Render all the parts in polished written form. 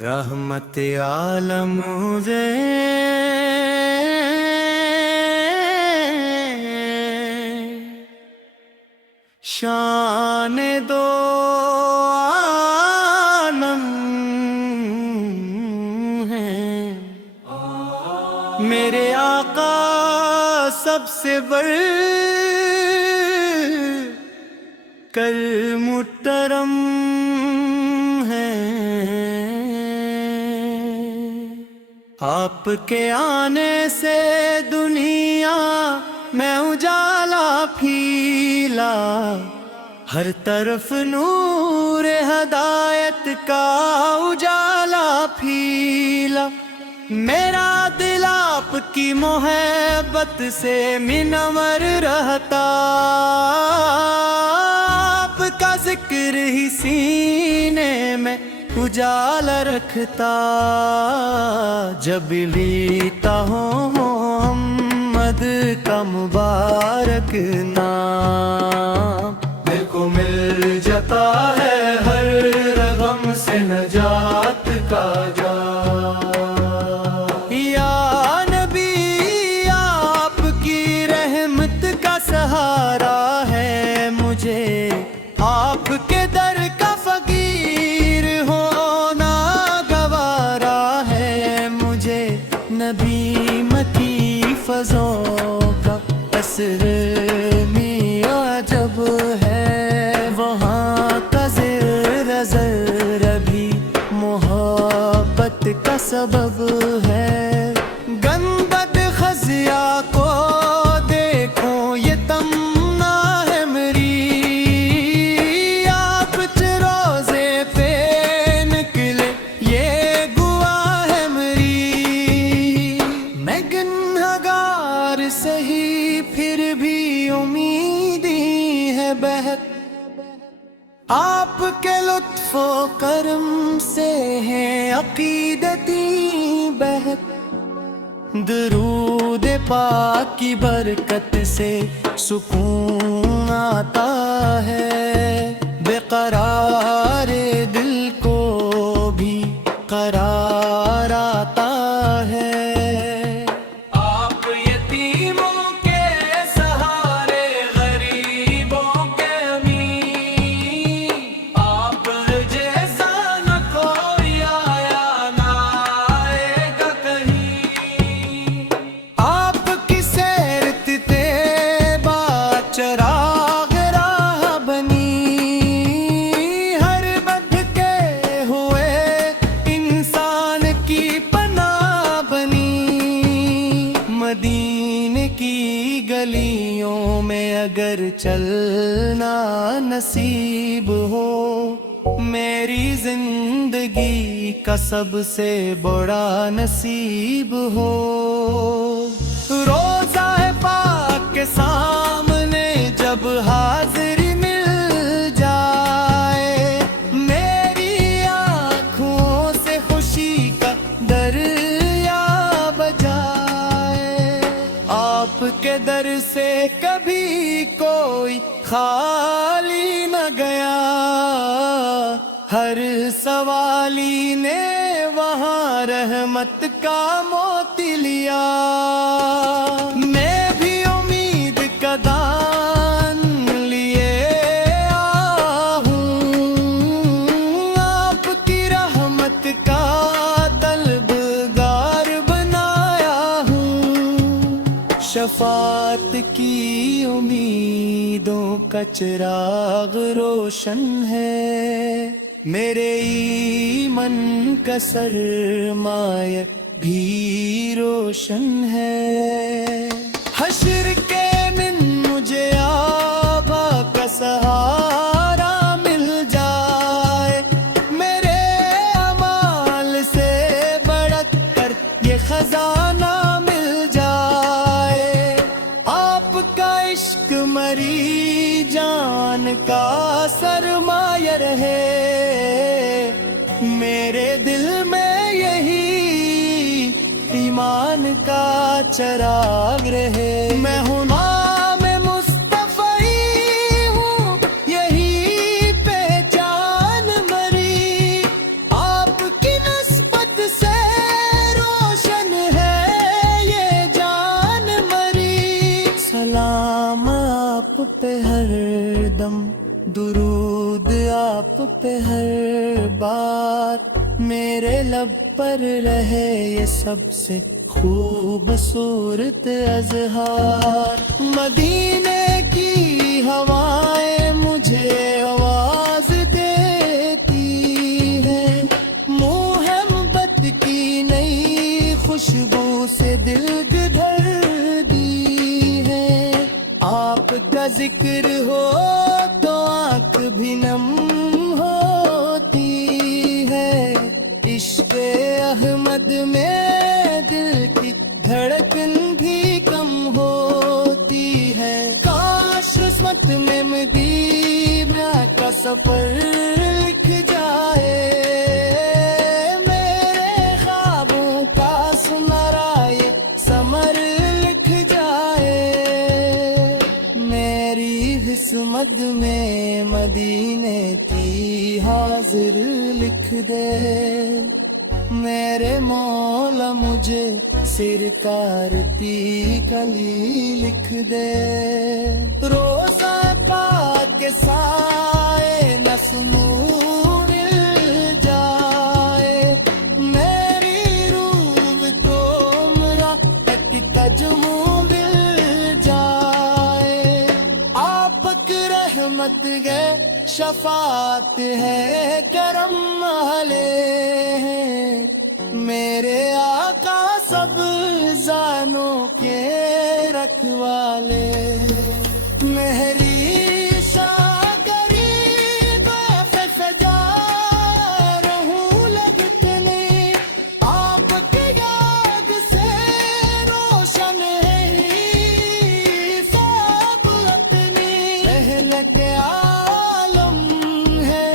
رحمت عالم دے شان دو عالم ہے میرے آقا سب سے بڑھ کر محترم ہے آپ کے آنے سے دنیا میں اجالا پھیلا ہر طرف نور ہدایت کا اجالا پھیلا میرا دل آپ کی محبت سے منور رہتا آپ کا ذکر ہی سینے میں اجالا رکھتا جب لیتا ہوں محمد کا مبارک نام دل کو مل جاتا ہے ہر غم سے نجات کا جام یا نبی آپ کی رحمت کا سہارا ہے مجھے آپ کے در کا فقیر ہونا گوارا ہے مجھے نبی مکی فضوں کا اثر میاں جب ہے وہاں کا زر زر بھی محبت کا سبب ہے گنبد خزیا کو دیکھو یہ تمنا ہے میری آپ روزے پہ نکلے یہ گواہ ہے میری میں گنہگار سہی پھر بھی امیدی ہے بہت آپ کے لطف و کرم سے ہے عقیدتی بہت درود پاک کی برکت سے سکون آتا ہے بے قرار دل کو بھی قرار آتا ہے آپ یتیموں کے سہارے غریبوں کے امین آپ جیسا نہ کوئی آیا نہ آئے گا کہیں آپ کی سیرت طیبہ چراغ راہ بنی ہر بد کے ہوئے انسان کی پناہ بنی مدینے کی گلیوں میں اگر چلنا نصیب ہو میری زندگی کا سب سے بڑا نصیب ہو روضہ پاک کے سامنے جب حاضری مل جائے میری آنکھوں سے خوشی کا دریا بجائے آپ کے در سے کبھی کوئی خالی نہ گیا ہر سوالی نے وہاں رحمت کا موتی لیا میں بھی امید کا دان لیے ہوں آپ کی رحمت کا طلبگار بنایا ہوں شفاعت کی امیدوں کا چراغ روشن ہے میرے ایمان کا سرمایہ بھی روشن ہے حشر کے من مجھے آبا کا سہارا مل جائے میرے اعمال سے بڑھ کر یہ خزانہ مل جائے آپ کا عشق مری جان کا سرمایہ رہے میرے دل میں یہی ایمان کا چراغ رہے میں ہوں نام مصطفی ہوں یہی پہچان مری آپ کی نسل درود آپ پہ ہر بار میرے لب پر رہے یہ سب سے خوبصورت اظہار. مدینے کی ہوائیں مجھے آواز دیتی ہیں, محبت کی نئی خوشبو سے دل گھر دی ہے. آپ کا ذکر ہو تو آنکھ بھی نم ہوتی ہے, عشق احمد میں دل کی دھڑکن بھی کم ہوتی ہے. کاش قسمت میں مدینہ کا سفر لکھ جائے, میرے خوابوں کا سنہرا یہ سمر لکھ جائے. میری قسمت میں مدینے کی حاضر لکھ دے, میرے مولا مجھے سرکار کی کلی لکھ دے. روزہ پاک کے سائے نسنور جائے, میری روح کو مراد کی تجمع مل جائے. آپ کی رحمت ہے شفاعت ہے کرم والے ہیں, میرے آقا سب زانوں کے رکھوالے. مہری شاہ غریب سجا رہوں لگتے نہیں, آپ کی یاد سے روشن ہے سب اپنی. پہل کے عالم ہے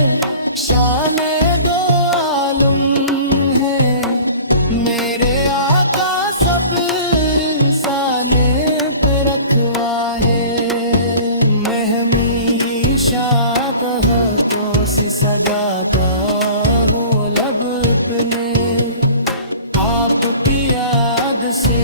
شان دو عالم ہے, میرے آقا صبر سانے پہ رکھوا ہے. میں ہمیشہ بہتوں سے سجاتا ہوں لب اپنے, آپ کی یاد سے